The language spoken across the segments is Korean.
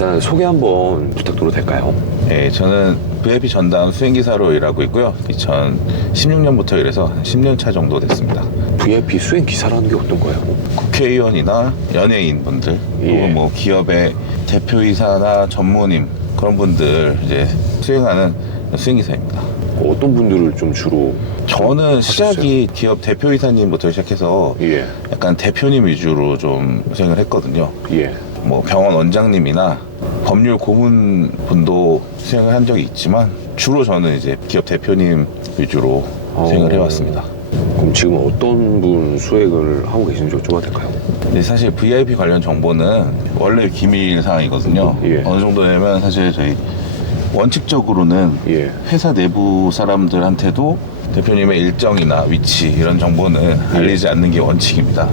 일단 소개 한번 부탁드려도 될까요? 네, 저는 VIP 전담 수행기사로 일하고 있고요. 2016년부터 일해서 한 10년 차 정도 됐습니다. VIP 수행 기사라는 게 어떤 거예요? 국회의원이나 연예인분들, 그리고 뭐 기업의 대표이사나 전무님 그런 분들 이제 수행하는 수행기사입니다. 어떤 분들을 좀 주로 저는 시작이 기업 대표이사님부터 시작해서 약간 대표님 위주로 좀 수행을 했거든요. 뭐 병원 원장님이나 법률 고문분도 수행을 한 적이 있지만 주로 저는 이제 기업 대표님 위주로 수행을 해왔습니다. 그럼 지금 어떤 분 수행을 하고 계신지 여쭤봐도 될까요? 근데 사실 VIP 관련 정보는 원래 기밀 사항이거든요. 어느 정도냐면 사실 저희 원칙적으로는 회사 내부 사람들한테도 대표님의 일정이나 위치 이런 정보는 알리지 않는 게 원칙입니다.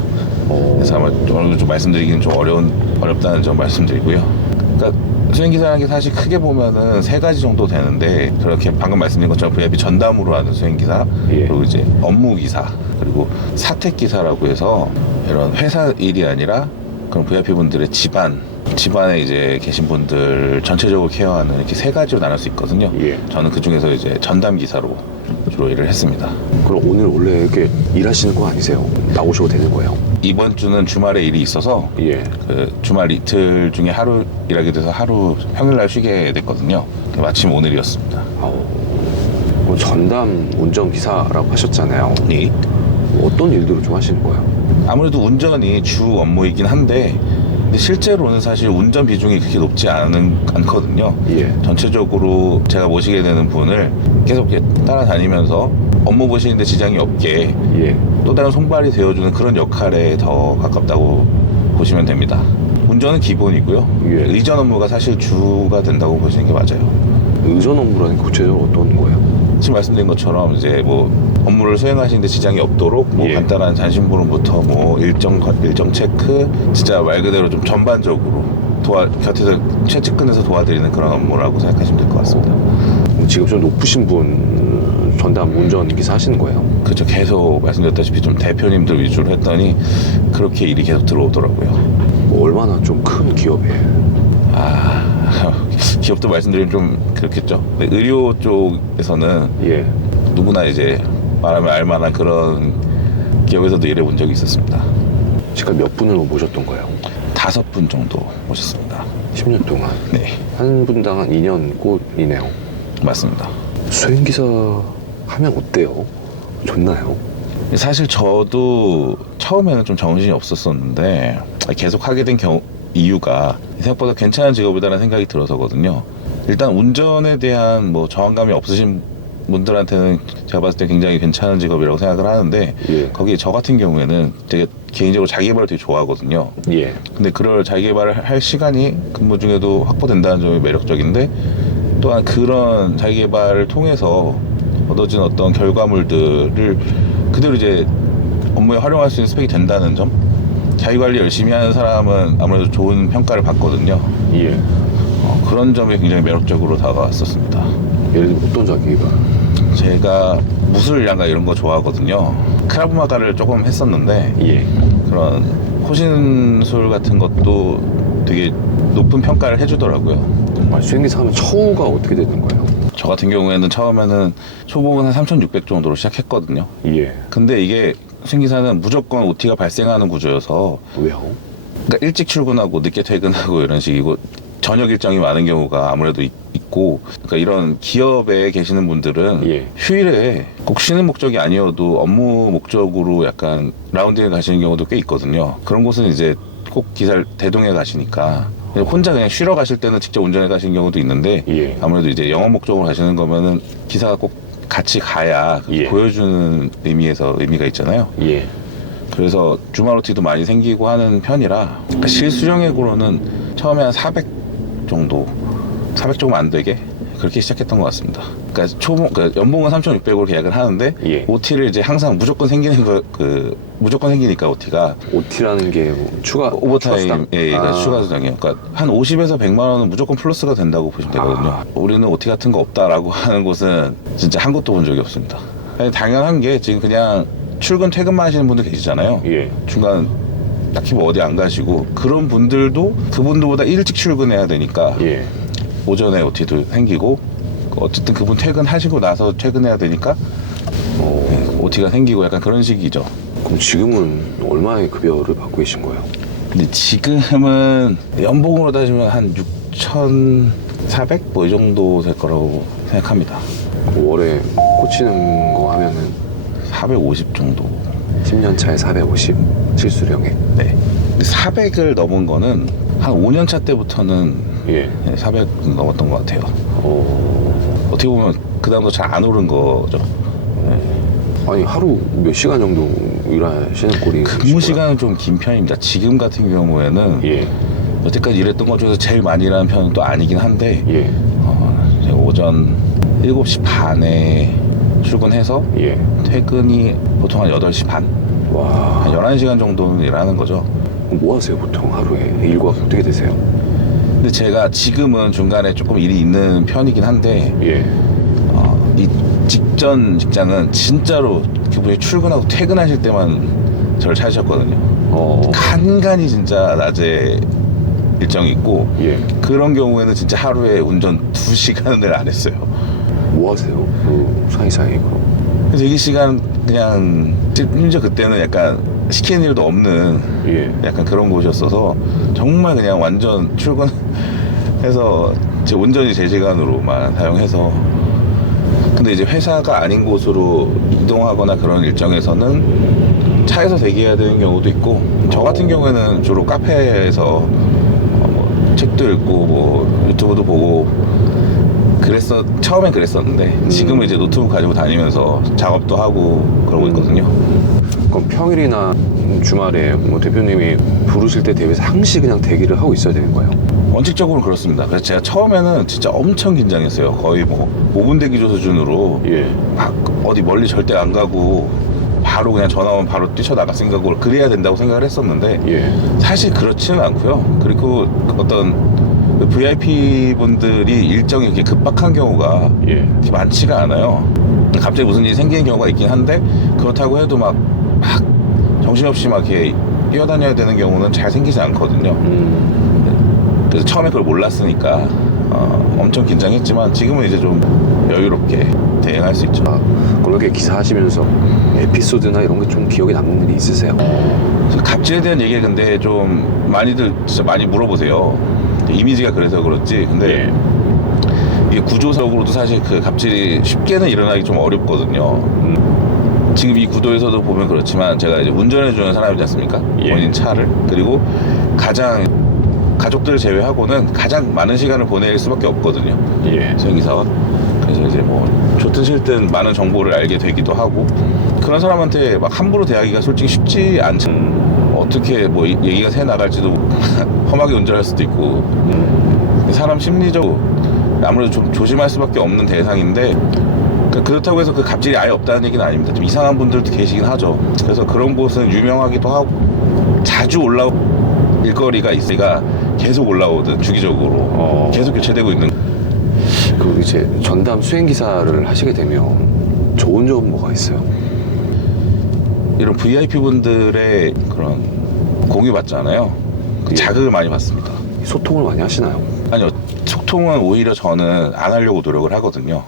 그래서 아마 어느 정도 좀 말씀드리기는 좀 어렵다는 점 말씀드리고요. 그러니까 수행기사라는 게 사실 크게 보면은 3가지 정도 되는데, 그렇게 방금 말씀드린 것처럼 VIP 전담으로 하는 수행기사, 그리고 이제 업무기사, 그리고 사택기사라고 해서 이런 회사 일이 아니라 그런 VIP 분들의 집안에 이제 계신 분들 전체적으로 케어하는 이렇게 3가지로 나눌 수 있거든요. 저는 그 중에서 이제 전담기사로 주로 일을 했습니다. 그럼 오늘 원래 이렇게 일하시는 거 아니세요? 나오셔도 되는 거예요? 이번 주는 주말에 일이 있어서 그 주말 이틀 중에 하루 일하게 돼서 하루 평일날 쉬게 됐거든요. 마침 오늘이었습니다. 그럼 전담 운전기사라고 하셨잖아요. 네. 어떤 일들을 좀 하시는 거예요? 아무래도 운전이 주 업무이긴 한데, 근데 실제로는 사실 운전 비중이 그렇게 높지 않거든요. 전체적으로 제가 모시게 되는 분을 계속 이렇게 따라다니면서 업무 보시는데 지장이 없게 또 다른 손발이 되어주는 그런 역할에 더 가깝다고 보시면 됩니다. 운전은 기본이고요. 의전 업무가 사실 주가 된다고 보시는 게 맞아요. 의전 업무라는 게 구체적으로 어떤 거예요? 지금 말씀드린 것처럼 이제 뭐 업무를 수행하시는데 지장이 없도록 뭐 간단한 잔심부름부터 뭐 일정 체크, 진짜 말 그대로 좀 전반적으로 곁에서 최측근에서 도와드리는 그런 업무라고 생각하시면 될 것 같습니다. 지금 좀 높으신 분 전담 운전기사 하시는 거예요? 그렇죠. 계속 말씀드렸다시피 좀 대표님들 위주로 했더니 그렇게 일이 계속 들어오더라고요. 뭐 얼마나 좀 큰 기업이에요? 기업도 말씀드리면 좀 그렇겠죠. 근데 의료 쪽에서는 누구나 이제 말하면 알만한 그런 기업에서도 일해본 적이 있었습니다. 지금 몇 분을 모셨던 거예요? 5분 정도 모셨습니다. 10년 동안? 네. 한 분당 한 2년 꼴이네요. 맞습니다. 수행기사 하면 어때요? 좋나요? 사실 저도 처음에는 좀 정신이 없었었는데 계속 하게 된 이유가 생각보다 괜찮은 직업이라는 생각이 들어서거든요. 일단 운전에 대한 뭐 저항감이 없으신 분들한테는 제가 봤을 때 굉장히 괜찮은 직업이라고 생각을 하는데, 거기에 저 같은 경우에는 되게 개인적으로 자기개발을 되게 좋아하거든요. 근데 그럴 자기개발을 할 시간이 근무 중에도 확보된다는 점이 매력적인데, 또한 그런 자기개발을 통해서 얻어진 어떤 결과물들을 그대로 이제 업무에 활용할 수 있는 스펙이 된다는 점, 자기관리 열심히 하는 사람은 아무래도 좋은 평가를 받거든요. 그런 점이 굉장히 매력적으로 다가왔었습니다. 예를 들면 어떤 자기개발? 제가 무술양가 이런 거 좋아하거든요. 크라브마가를 조금 했었는데 그런 호신술 같은 것도 되게 높은 평가를 해주더라고요. 수행기사 하면 처우가 어떻게 되는 거예요? 저 같은 경우에는 처음에는 초봉은 한 3,600 정도로 시작했거든요. 근데 이게 수행기사는 무조건 OT가 발생하는 구조여서. 왜요? 그러니까 일찍 출근하고 늦게 퇴근하고 이런 식이고, 저녁 일정이 많은 경우가 아무래도 있고, 그러니까 이런 기업에 계시는 분들은 휴일에 꼭 쉬는 목적이 아니어도 업무 목적으로 약간 라운딩에 가시는 경우도 꽤 있거든요. 그런 곳은 이제 꼭 기사를 대동해 가시니까 혼자 그냥 쉬러 가실 때는 직접 운전해 가시는 경우도 있는데, 아무래도 이제 영업 목적으로 가시는 거면은 기사가 꼭 같이 가야 보여주는 의미가 있잖아요. 그래서 주말 OT도 많이 생기고 하는 편이라, 그러니까 실수령액으로는 처음에 한 400 정도, 400 조금 안 되게 그렇게 시작했던 것 같습니다. 그러니까 연봉은 3,600으로 계약을 하는데 OT를 이제 항상 무조건 무조건 생기니까 OT라는 게 추가 오버타임, 추가 수당이에요. 그러니까 한 50에서 100만 원은 무조건 플러스가 된다고 보시면 되거든요. 우리는 OT 같은 거 없다라고 하는 곳은 진짜 한 곳도 본 적이 없습니다. 당연한 게 지금 그냥 출근 퇴근만 하시는 분들 계시잖아요. 중간 딱히 뭐 어디 안 가시고 그런 분들도 그분들보다 일찍 출근해야 되니까 예. 오전에 OT도 생기고 어쨌든 그분 퇴근하시고 나서 퇴근해야 되니까 OT가 생기고 약간 그런 식이죠. 그럼 지금은 얼마의 급여를 받고 계신 거예요? 근데 지금은 연봉으로 따지면 한 6,400? 뭐 이 정도 될 거라고 생각합니다. 월에 꽂히는 거 하면은 450 정도. 10년 차에 450 실수령액. 네. 근데 400을 넘은 거는 한 5년 차 때부터는 예. 400 넘었던 것 같아요. 어떻게 보면 그 다음도 잘 안 오른 거죠. 아니 하루 몇 시간 정도 일하시는 꼴이? 근무 시간은 좀 긴 편입니다. 지금 같은 경우에는 예. 여태까지 일했던 것 중에서 제일 많이 일하는 편은 또 아니긴 한데 예. 제가 오전 7시 반에 출근해서 예. 퇴근이 보통 한 8시 반? 와. 한 11시간 정도는 일하는 거죠. 그럼 뭐 하세요 보통 하루에? 일과 어떻게 되세요? 근데 제가 지금은 중간에 조금 일이 있는 편이긴 한데 예. 이 직전 직장은 진짜로 그분이 출근하고 퇴근하실 때만 저를 찾으셨거든요. 간간히 진짜 낮에 일정이 있고 예. 그런 경우에는 진짜 하루에 운전 2시간을 안 했어요. 뭐 하세요? 그 사이사이 그. 그래서 이 시간 그냥 심지어 그때는 약간 시키는 일도 없는 예. 약간 그런 곳이었어서 정말 그냥 완전 출근해서 제 온전히 제 시간으로만 사용해서 근데 이제 회사가 아닌 곳으로 이동하거나 그런 일정에서는 차에서 대기해야 되는 경우도 있고 저 같은 경우에는 주로 카페에서 뭐 책도 읽고 뭐 유튜브도 보고 처음엔 그랬었는데 지금은 이제 노트북 가지고 다니면서 작업도 하고 그러고 있거든요. 그럼 평일이나 주말에 뭐 대표님이 부르실 때 대비해서 항시 그냥 대기를 하고 있어야 되는 거예요? 원칙적으로 그렇습니다. 그래서 제가 처음에는 진짜 엄청 긴장했어요. 거의 뭐 5분 대기조 수준으로 예. 막 어디 멀리 절대 안 가고 바로 그냥 전화 오면 바로 뛰쳐나갈 생각으로 그래야 된다고 생각을 했었는데 예. 사실 그렇지는 않고요. 그리고 어떤 VIP 분들이 일정이 이렇게 급박한 경우가 예. 그렇게 많지가 않아요. 갑자기 무슨 일이 생기는 경우가 있긴 한데 그렇다고 해도 막 정신없이 막 이렇게 뛰어다녀야 되는 경우는 잘 생기지 않거든요. 그래서 처음에 그걸 몰랐으니까 엄청 긴장했지만 지금은 이제 좀 여유롭게 대응할 수 있죠. 그렇게 기사하시면서 에피소드나 이런 게 좀 기억에 남는 일이 있으세요? 그래서 갑질에 대한 얘기 근데 좀 많이들 진짜 많이 물어보세요. 이미지가 그래서 그렇지. 근데 이게 구조적으로도 사실 그 갑질이 쉽게는 일어나기 좀 어렵거든요. 지금 이 구도에서도 보면 그렇지만 제가 이제 운전해주는 사람이지 않습니까? 예. 본인 차를. 그리고 가족들을 제외하고는 가장 많은 시간을 보낼 수밖에 없거든요. 예. 수행기사와. 그래서 이제 뭐 좋든 싫든 많은 정보를 알게 되기도 하고 그런 사람한테 막 함부로 대하기가 솔직히 쉽지 않죠. 어떻게 뭐 얘기가 새 나갈지도 험하게 운전할 수도 있고 사람 심리적으로 아무래도 좀 조심할 수밖에 없는 대상인데 그렇다고 해서 그 갑질이 아예 없다는 얘기는 아닙니다. 좀 이상한 분들도 계시긴 하죠. 그래서 그런 곳은 유명하기도 하고 자주 올라올 일거리가 있으니까 계속 올라오든 주기적으로 계속 교체되고 있는. 그 이제 전담 수행기사를 하시게 되면 좋은 점은 뭐가 있어요? 이런 VIP 분들의 그런 공유 받잖아요. 그 예. 자극을 많이 받습니다. 소통을 많이 하시나요? 아니요, 소통은 오히려 저는 안 하려고 노력을 하거든요.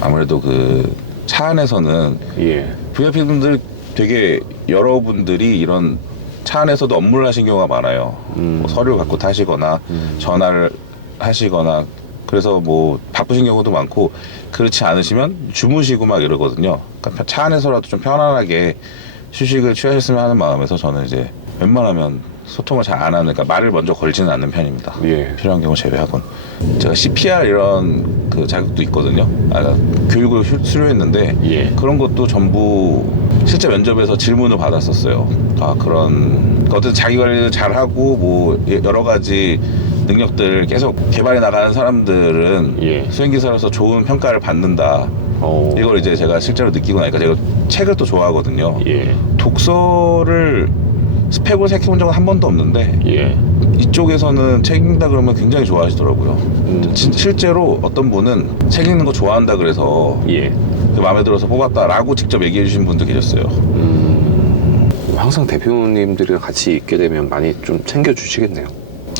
아무래도 그 차 안에서는 예. VIP 분들 되게 여러분들이 이런 차 안에서도 업무를 하신 경우가 많아요. 뭐 서류 갖고 타시거나 전화를 하시거나 그래서 뭐 바쁘신 경우도 많고 그렇지 않으시면 주무시고 막 이러거든요. 그러니까 차 안에서라도 좀 편안하게 휴식을 취하셨으면 하는 마음에서 저는 이제 웬만하면 소통을 잘 안 하는, 그러니까 말을 먼저 걸지는 않는 편입니다. 예. 필요한 경우 제외하곤. 제가 CPR 이런 그 자격도 있거든요. 교육을 수료했는데 예. 그런 것도 전부 실제 면접에서 질문을 받았었어요. 그런 어떤 자기 관리를 잘 하고 뭐 여러 가지 능력들 계속 개발해 나가는 사람들은 예. 수행기사로서 좋은 평가를 받는다. 이걸 이제 제가 실제로 느끼고 나니까 제가 책을 또 좋아하거든요. 예. 독서를 스펙으로 생각해본 적은 한 번도 없는데 예. 이쪽에서는 책 읽는다 그러면 굉장히 좋아하시더라고요. 실제로 어떤 분은 책 읽는 거 좋아한다 그래서 예. 마음에 들어서 뽑았다라고 직접 얘기해 주신 분도 계셨어요. 항상 대표님들이랑 같이 있게 되면 많이 좀 챙겨주시겠네요.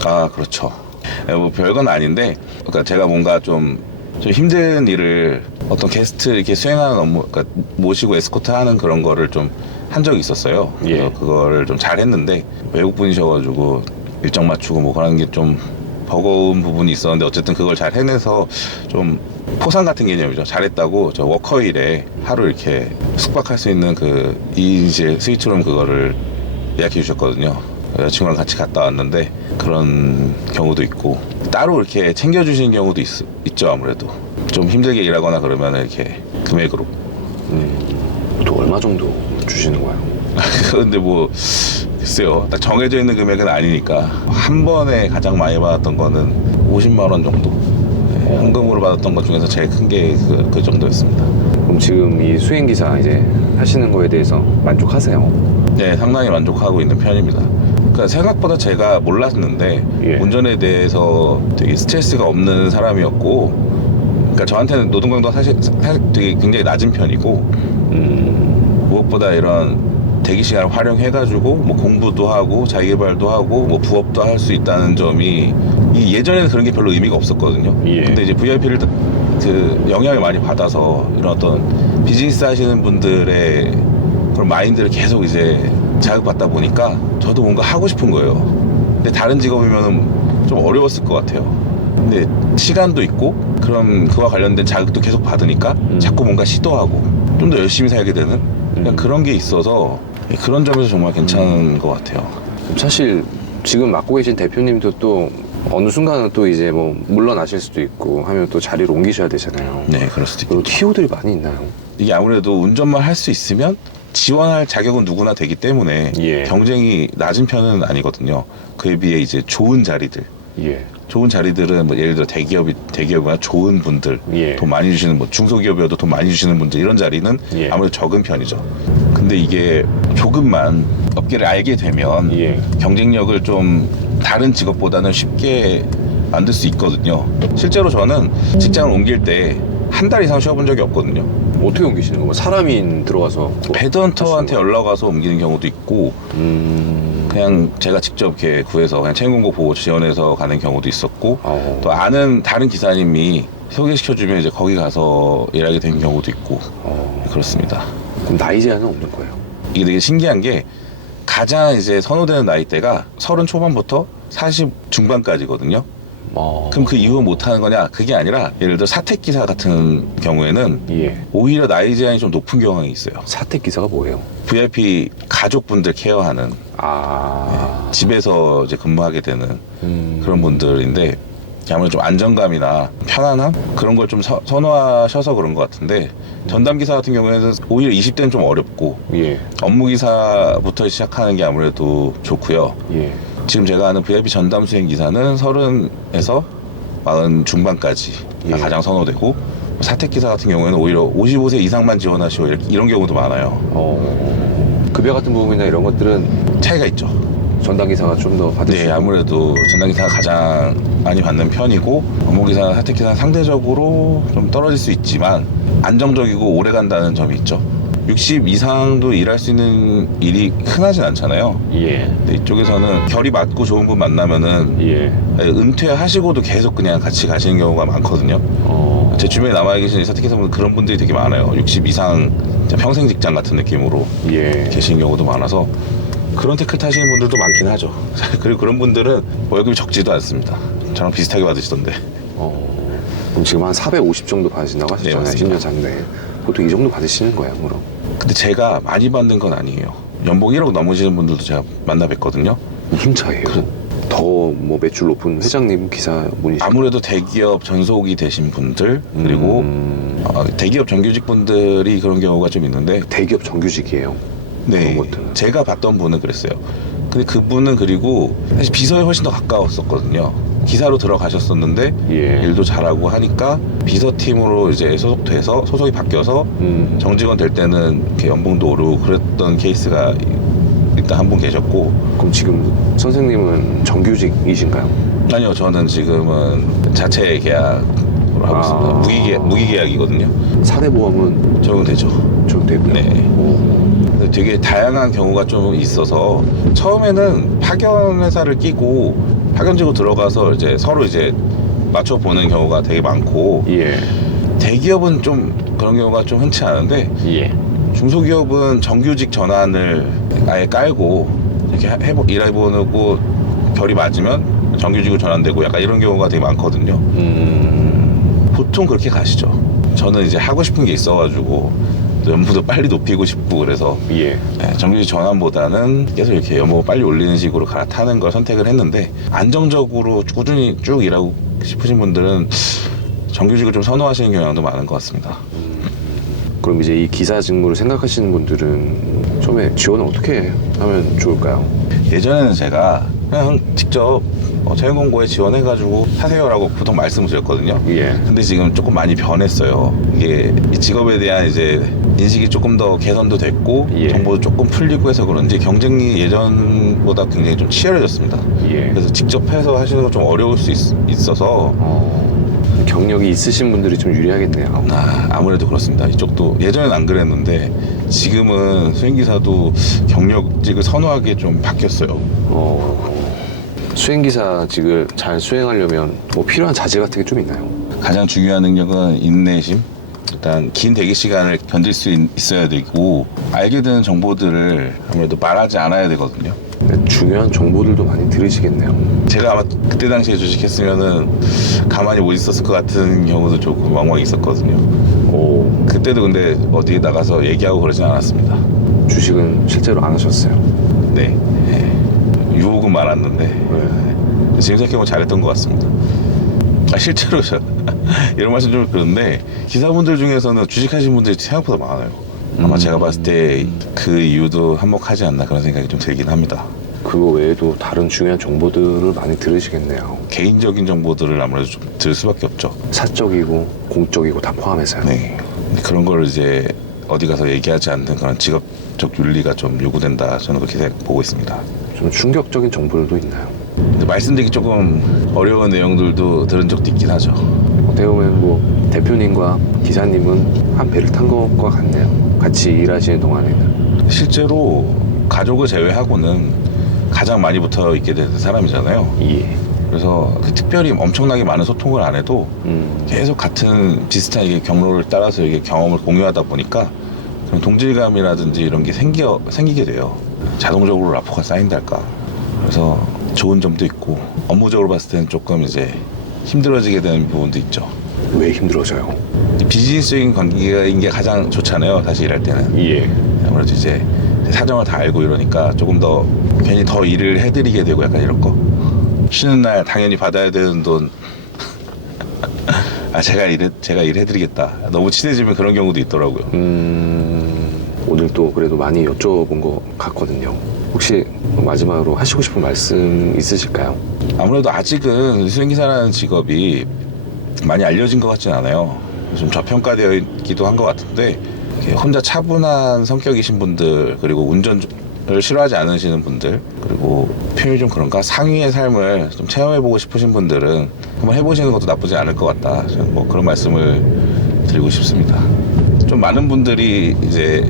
아, 그렇죠. 뭐 별건 아닌데, 그러니까 제가 뭔가 좀 힘든 일을 어떤 게스트 이렇게 수행하는 업무, 그러니까 모시고 에스코트 하는 그런 거를 좀 한 적이 있었어요. 그래서 예. 그거를 좀 잘했는데, 외국 분이셔가지고 일정 맞추고 뭐 그런 게 좀 버거운 부분이 있었는데, 어쨌든 그걸 잘 해내서 좀 포상 같은 개념이죠. 잘했다고 저 워커힐에 하루 이렇게 숙박할 수 있는 그 2인실 스위트룸 그거를 예약해 주셨거든요. 여자친구랑 같이 갔다 왔는데 그런 경우도 있고, 따로 이렇게 챙겨주시는 경우도 있죠. 아무래도 좀 힘들게 일하거나 그러면 이렇게 금액으로. 또 얼마 정도 주시는 거예요? 근데 뭐 글쎄요, 딱 정해져 있는 금액은 아니니까 한 번에 가장 많이 받았던 거는 50만 원 정도. 네, 현금으로 받았던 것 중에서 제일 큰 게 그 정도였습니다. 그럼 지금 이 수행기사 이제 하시는 거에 대해서 만족하세요? 네, 상당히 만족하고 있는 편입니다. 그러니까 생각보다 제가 몰랐는데 예. 운전에 대해서 되게 스트레스가 없는 사람이었고, 그러니까 저한테는 노동 강도가 사실 되게 굉장히 낮은 편이고, 무엇보다 이런 대기 시간을 활용해가지고 뭐 공부도 하고 자기개발도 하고 뭐 부업도 할 수 있다는 점이 예전에는 그런 게 별로 의미가 없었거든요. 예. 근데 이제 VIP를 그 영향을 많이 받아서 이런 어떤 비즈니스 하시는 분들의 그런 마인드를 계속 이제 자극받다 보니까 저도 뭔가 하고 싶은 거예요. 근데 다른 직업이면은 좀 어려웠을 것 같아요. 근데 시간도 있고 그럼 그와 관련된 자극도 계속 받으니까 자꾸 뭔가 시도하고 좀 더 열심히 살게 되는 그냥 그런 게 있어서 그런 점에서 정말 괜찮은 것 같아요. 사실 지금 맡고 계신 대표님도 또 어느 순간은 또 이제 뭐 물러나실 수도 있고 하면 또 자리를 옮기셔야 되잖아요. 네, 그럴 수도 그리고 있겠죠. TO들이 많이 있나요? 이게 아무래도 운전만 할 수 있으면 지원할 자격은 누구나 되기 때문에 예. 경쟁이 낮은 편은 아니거든요. 그에 비해 이제 좋은 자리들, 예. 좋은 자리들은 뭐 예를 들어 대기업이나 좋은 분들, 예. 돈 많이 주시는 뭐 중소기업이어도 돈 많이 주시는 분들, 이런 자리는 예. 아무래도 적은 편이죠. 근데 이게 조금만 업계를 알게 되면 예. 경쟁력을 좀 다른 직업보다는 쉽게 만들 수 있거든요. 실제로 저는 직장을 옮길 때 한 달 이상 쉬어본 적이 없거든요. 어떻게 옮기시는 거예요? 사람이 들어와서 헤드헌터한테 연락 와서 옮기는 경우도 있고, 그냥 제가 직접 이렇게 구해서 그냥 채용 공고 보고 지원해서 가는 경우도 있었고, 또 아는 다른 기사님이 소개시켜주면 이제 거기 가서 일하게 된 경우도 있고, 그렇습니다. 그럼 나이 제한은 없는 거예요? 이게 되게 신기한 게 가장 이제 선호되는 나이대가 30 초반부터 40 중반까지거든요. 그럼 그 이후 못하는 거냐? 그게 아니라 예를 들어 사택기사 같은 경우에는 예. 오히려 나이 제한이 좀 높은 경향이 있어요. 사택 기사가 뭐예요? VIP 가족분들 케어하는, 집에서 이제 근무하게 되는 그런 분들인데, 아무래도 좀 안정감이나 편안함 그런 걸 좀 선호하셔서 그런 것 같은데, 전담기사 같은 경우에는 오히려 20대는 좀 어렵고, 예. 업무기사부터 시작하는 게 아무래도 좋고요. 예. 지금 제가 아는 VIP 전담 수행 기사는 30에서 40 중반까지 예. 가장 선호되고, 사택기사 같은 경우에는 오히려 55세 이상만 지원하시고 이런 경우도 많아요. 급여 같은 부분이나 이런 것들은 차이가 있죠. 전담 기사가 좀 더 받을 수 네, 있는 아무래도 전담기사가 가장 많이 받는 편이고, 업무기사, 사택기사는 상대적으로 좀 떨어질 수 있지만 안정적이고 오래 간다는 점이 있죠. 60 이상도 일할 수 있는 일이 흔하진 않잖아요. 예. 근데 이쪽에서는 결이 맞고 좋은 분 만나면은 예. 은퇴하시고도 계속 그냥 같이 가시는 경우가 많거든요. 제 주변에 남아 계신 사택기사분들 그런 분들이 되게 많아요. 60 이상 진짜 평생 직장 같은 느낌으로 예. 계시는 경우도 많아서 그런 태클 타시는 분들도 많긴 하죠. 그리고 그런 분들은 월급이 적지도 않습니다. 저랑 비슷하게 받으시던데. 그럼 지금 한 450 정도 받으신다고 네, 하셨잖아요. 맞습니다. 10년 장래. 보통 이 정도 받으시는 거예요, 그럼? 근데 제가 많이 받는 건 아니에요. 연봉 1억 넘으시는 분들도 제가 만나 뵀거든요. 무슨 차이예요? 더 뭐 매출 높은 회장님 기사분이시죠? 아무래도 대기업 전속이 되신 분들, 그리고 대기업 정규직 분들이 그런 경우가 좀 있는데, 대기업 정규직이에요. 네, 그런 것들은. 제가 봤던 분은 그랬어요. 근데 그분은 그리고 사실 비서에 훨씬 더 가까웠었거든요. 기사로 들어가셨었는데 예. 일도 잘하고 하니까 비서팀으로 이제 소속돼서 소속이 바뀌어서 정직원 될 때는 이렇게 연봉도 오르고 그랬던 케이스가 일단 한 분 계셨고. 그럼 지금 선생님은 정규직이신가요? 아니요, 저는 지금은 자체 계약으로 하고 있습니다. 무기계약이거든요. 4대 보험은 적용되죠. 적용되고요. 네. 근데 되게 다양한 경우가 좀 있어서 처음에는 파견 회사를 끼고 파견지구 들어가서 이제 서로 이제 맞춰보는 경우가 되게 많고 예. 대기업은 좀 그런 경우가 좀 흔치 않은데 예. 중소기업은 정규직 전환을 아예 깔고 이렇게 일해보고 결이 맞으면 정규직으로 전환되고 약간 이런 경우가 되게 많거든요. 보통 그렇게 가시죠. 저는 이제 하고 싶은 게 있어가지고 연봉도 빨리 높이고 싶고 그래서 예. 정규직 전환보다는 계속 이렇게 연봉을 빨리 올리는 식으로 갈아타는 걸 선택을 했는데 안정적으로 꾸준히 쭉 일하고 싶으신 분들은 정규직을 좀 선호하시는 경향도 많은 것 같습니다. 그럼 이제 이 기사 직무를 생각하시는 분들은 처음에 지원을 어떻게 하면 좋을까요? 예전에는 제가 그냥 직접 채용 공고에 지원해가지고 하세요라고 보통 말씀을 드렸거든요. 예. 근데 지금 조금 많이 변했어요. 이게 이 직업에 대한 이제 인식이 조금 더 개선도 됐고 예. 정보도 조금 풀리고 해서 그런지 경쟁이 예전보다 굉장히 좀 치열해졌습니다. 예. 그래서 직접 해서 하시는 거 좀 어려울 수 있어서 경력이 있으신 분들이 좀 유리하겠네요. 아무래도 그렇습니다. 이쪽도 예전엔 안 그랬는데 지금은 수행기사도 경력직을 선호하게 좀 바뀌었어요. 수행기사직을 잘 수행하려면 뭐 필요한 자질 같은 게 좀 있나요? 가장 중요한 능력은 인내심. 일단 긴 대기 시간을 견딜 수 있어야 되고 알게 되는 정보들을 아무래도 말하지 않아야 되거든요. 중요한 정보들도 많이 들으시겠네요. 제가 아마 그때 당시에 주식했으면은 가만히 못 있었을 것 같은 경우도 조금 왕왕 있었거든요. 그때도 근데 어디 나가서 얘기하고 그러진 않았습니다. 주식은 실제로 안 하셨어요? 네. 유혹은 많았는데 지금 생각해보면 잘했던 것 같습니다. 실제로 이런 말씀 좀 그런데 기사분들 중에서는 주식하신 분들이 생각보다 많아요. 아마 제가 봤을 때 그 이유도 한몫하지 않나 그런 생각이 좀 들긴 합니다. 그거 외에도 다른 중요한 정보들을 많이 들으시겠네요. 개인적인 정보들을 아무래도 좀 들을 수밖에 없죠. 사적이고 공적이고 다 포함해서요. 네. 그런 걸 이제 어디 가서 얘기하지 않는 그런 직업적 윤리가 좀 요구된다. 저는 그렇게 보고 있습니다. 좀 충격적인 정보들도 있나요? 근데 말씀드리기 조금 어려운 내용들도 들은 적도 있긴 하죠. 어떻게 보면 뭐 대표님과 기사님은 한 배를 탄 것과 같네요. 같이 일하시는 동안에는. 실제로 가족을 제외하고는 가장 많이 붙어 있게 된 사람이잖아요. 예. 그래서 특별히 엄청나게 많은 소통을 안 해도 계속 같은 비슷한 이게 경로를 따라서 이게 경험을 공유하다 보니까 그런 동질감이라든지 이런 게 생기게 돼요. 자동적으로 라포가 쌓인달까. 그래서 좋은 점도 있고 업무적으로 봤을 때는 조금 이제 힘들어지게 되는 부분도 있죠. 왜 힘들어져요? 비즈니스적인 관계인 게 가장 좋잖아요. 다시 일할 때는. 예. 아무래도 이제 사정을 다 알고 이러니까 조금 더 괜히 더 일을 해드리게 되고 약간 이런 거. 쉬는 날 당연히 받아야 되는 돈. 제가 일해드리겠다. 너무 친해지면 그런 경우도 있더라고요. 오늘 또 그래도 많이 여쭤본 것 같거든요. 혹시 마지막으로 하시고 싶은 말씀 있으실까요? 아무래도 아직은 수행기사라는 직업이 많이 알려진 것 같진 않아요. 좀 저평가되어 있기도 한 것 같은데 혼자 차분한 성격이신 분들 그리고 운전을 싫어하지 않으시는 분들 그리고 표현이 좀 그런가 상위의 삶을 좀 체험해보고 싶으신 분들은 한번 해보시는 것도 나쁘지 않을 것 같다. 저는 뭐 그런 말씀을 드리고 싶습니다. 좀 많은 분들이 이제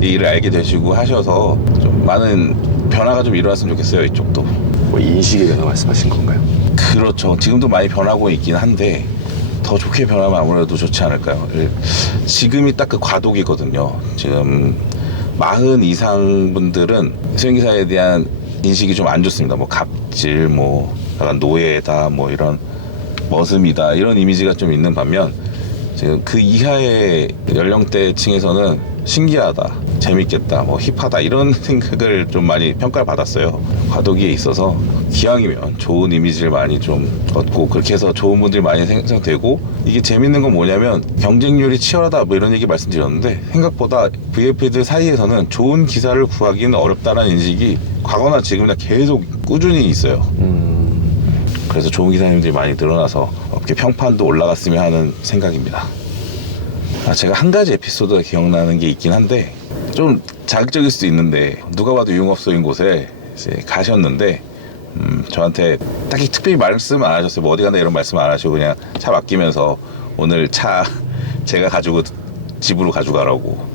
이 일을 알게 되시고 하셔서 좀 많은 변화가 좀 일어났으면 좋겠어요. 이쪽도. 뭐 인식의 변화 말씀하신 건가요? 그렇죠. 지금도 많이 변하고 있긴 한데 더 좋게 변하면 아무래도 좋지 않을까요? 지금이 딱 그 과도기거든요. 지금 40 이상 분들은 수행기사에 대한 인식이 좀 안 좋습니다. 뭐 갑질, 뭐 약간 노예다, 뭐 이런 머슴이다 이런 이미지가 좀 있는 반면 지금 그 이하의 연령대층에서는 신기하다, 재밌겠다, 뭐 힙하다 이런 생각을 좀 많이 평가를 받았어요. 과도기에 있어서 기왕이면 좋은 이미지를 많이 좀 얻고 그렇게 해서 좋은 분들이 많이 생성되고 이게 재밌는 건 뭐냐면 경쟁률이 치열하다 뭐 이런 얘기 말씀드렸는데 생각보다 VIP들 사이에서는 좋은 기사를 구하기는 어렵다는 인식이 과거나 지금이나 계속 꾸준히 있어요. 그래서 좋은 기사님들이 많이 늘어나서 업계 평판도 올라갔으면 하는 생각입니다. 제가 한 가지 에피소드가 기억나는 게 있긴 한데 좀 자극적일 수도 있는데 누가 봐도 유흥업소인 곳에 이제 가셨는데 저한테 딱히 특별히 말씀 안 하셨어요. 뭐 어디 간다 이런 말씀 안 하시고 그냥 차 맡기면서 오늘 차 제가 가지고 집으로 가져가라고.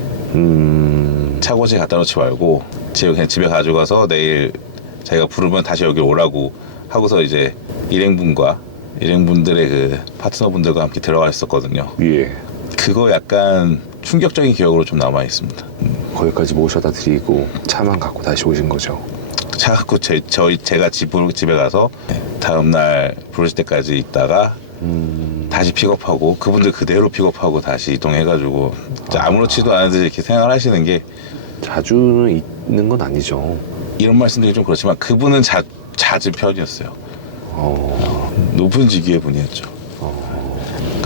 차고지 갖다 놓지 말고 그냥 집에 가져가서 내일 자기가 부르면 다시 여기 오라고 하고서 이제 일행분들의 그 파트너분들과 함께 들어갔었거든요. 예. 그거 약간 충격적인 기억으로 좀 남아 있습니다. 거기까지 모셔다 드리고 차만 갖고 다시 오신 거죠. 차 갖고 제가 집에 가서 다음날 부르실 때까지 있다가 다시 픽업하고 그분들 그대로 픽업하고 다시 이동해가지고 아무렇지도 않은데 이렇게 생활하시는 게 자주는 있는 건 아니죠. 이런 말씀드리기 좀 그렇지만 그분은 잦은 편이었어요. 높은 직위의 분이었죠.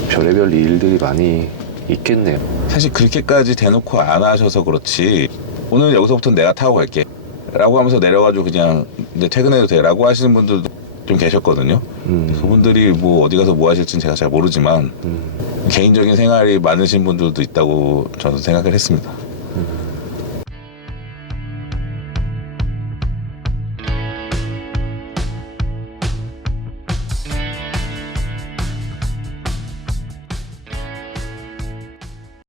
별의별 일들이 많이 있겠네요. 사실 그렇게까지 대놓고 안 하셔서 그렇지 오늘 여기서부터 내가 타고 갈게 라고 하면서 내려가지고 그냥 이제 퇴근해도 돼 라고 하시는 분들도 좀 계셨거든요. 그분들이 뭐 어디 가서 뭐 하실지는 제가 잘 모르지만 개인적인 생활이 많으신 분들도 있다고 저는 생각을 했습니다.